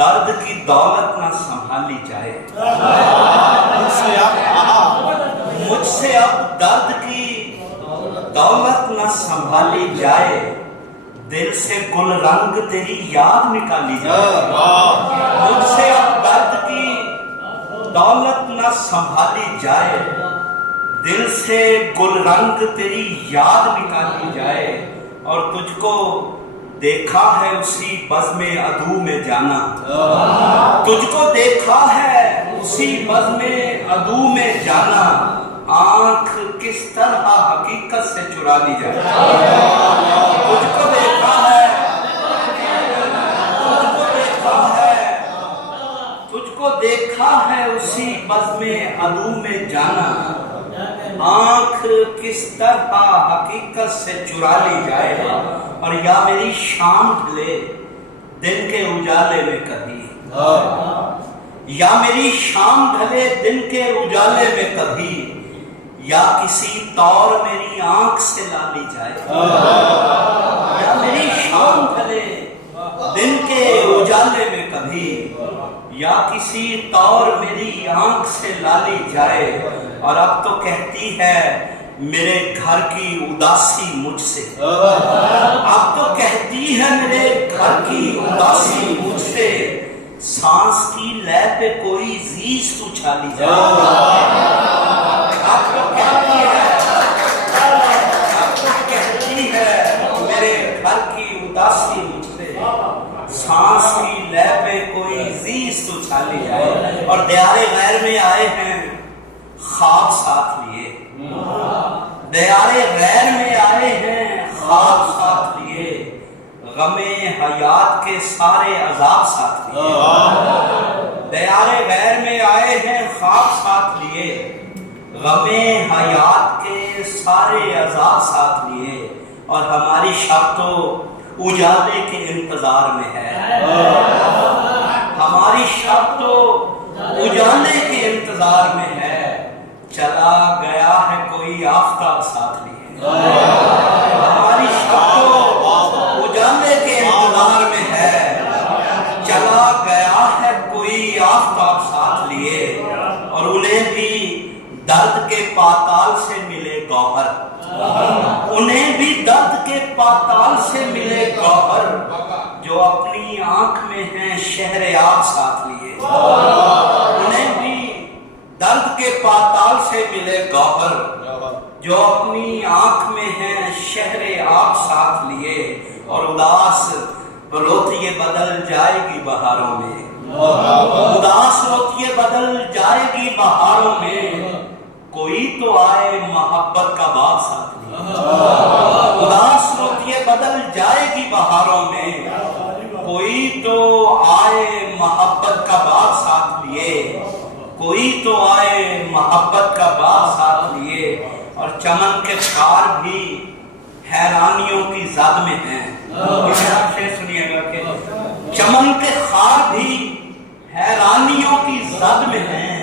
درد کی دولت نہ سنبھالی جائے، مجھ سے اب درد کی دولت نہ سنبھالی جائے، دل سے گل رنگ تیری یاد نکالی جائے، مجھ سے اب درد کی دولت نہ سنبھالی جائے، دل سے گل رنگ تیری یاد نکالی جائے، اور تجھ کو دیکھا ہے اسی بزم عدو میں جانا، تجھ کو دیکھا ہے اسی بزم عدو میں جانا، آنکھ کس طرح حقیقت سے چرا لی جائے، تجھ کو دیکھا ہے، تجھ کو دیکھا ہے، تجھ کو دیکھا ہے اسی بزم عدو میں جانا، آنکھ کس طرح حقیقت سے چرا لی جائے، اور یا میری شام ڈھلے دن کے اجالے میں کبھی، یا میری شام ڈھلے دن کے اجالے میں کبھی، یا کسی طور میری آنکھ سے لا لی جائے، یا میری شام ڈھلے دن کے اجالے میں کبھی، یا کسی طور میری آنکھ سے لا لی جائے، اور اب تو کہتی ہے میرے گھر کی اداسی مجھ سے، اب تو کہتی ہے میرے گھر کی اداسی مجھ سے، سانس کی لے پہ کوئی زیز تو چھالی جائے، اب تو کہتی ہے، اب تو کہتی ہے میرے گھر کی اداسی مجھ سے، سانس کی لے پہ کوئی زیز تو چھالی جائے، اور دیار غیر میں آئے ہیں خواب ساتھ لیے، دیار غیر میں آئے ہیں خواب ساتھ لیے، غم حیات کے سارے عذاب ساتھ لیے، دیار غیر میں آئے ہیں خواب ساتھ لیے، غم حیات کے سارے عذاب ساتھ لیے، اور ہماری شب تو اجالے کے انتظار میں ہے، ہماری شب تو اجالے کے انتظار میں ہے، چلا گیا ہے کوئی آفتاب ساتھ لیے، ہماری شب تو اجالے کے انتظار میں ہے، چلا گیا ہے کوئی آفتاب ساتھ لیے، اور انہیں بھی درد کے پاتال سے ملے گوہر، انہیں بھی درد کے پاتال سے ملے گوہر، جو اپنی آنکھ میں ہیں شہر آب ساتھ لیے، انہیں بھی درد کے پاتال سے ملے گوہر، جو اپنی آنکھ میں ہیں شہر آب ساتھ لیے، اور اداس روتیے بدل جائے گی بہاروں میں، اداس روتیے بدل جائے گی بہاروں میں، کوئی تو آئے محبت کا باغ ساتھ لیے، اداس روتیے بدل جائے گی بہاروں میں، کوئی تو آئے محبت کا باغ ساتھ لیے، کوئی تو آئے محبت کا باغ ساتھ لیے، اور چمن کے خار بھی حیرانیوں کی زد میں ہیں، سنیے گا کہ چمن کے خار بھی حیرانیوں کی زد میں ہیں،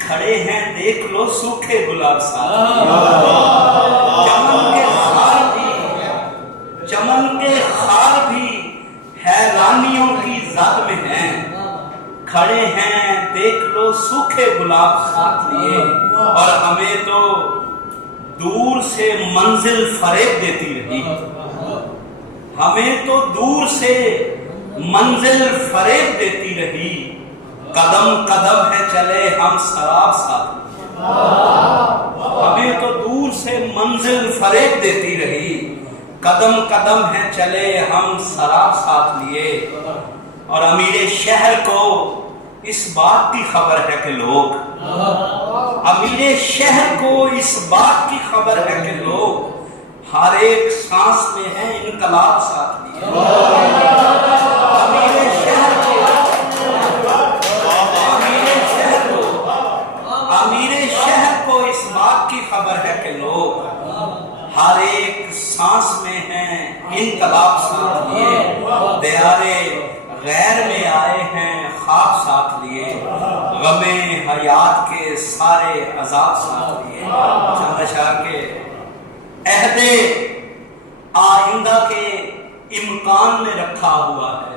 کھڑے ہیں دیکھ لو سوکھے گلاب ساتھ، چمن کے خار بھی حیرانیوں کی زد میں ہیں، کھڑے ہیں دیکھ لو سوکھے گلاب ساتھ لیے، اور ہمیں تو دور سے منزل فریب دیتی رہی، ہمیں تو دور سے منزل فریب دیتی رہی، قدم قدم ہے چلے ہم سراب ساتھ لیے، ہمیں تو دور سے منزل فریب دیتی رہی، قدم قدم ہے چلے ہم سراب ساتھ لیے، اور امیر شہر کو اس بات کی خبر ہے کہ لوگ، امیر شہر کو اس بات کی خبر ہے کہ لوگ ہر ایک سانس میں ہیں انقلاب ساتھ لیے، امیر شہر کو، امیر شہر کو اس بات کی خبر ہے کہ لوگ ہر ایک سانس میں ہیں انقلاب ساتھ لیے، دیارے غیر میں آئے ہیں خواب ساتھ لیے، غم حیات کے سارے عذاب ساتھ لیے، چند اشعار کے عہد آئندہ کے امکان میں رکھا ہوا ہے،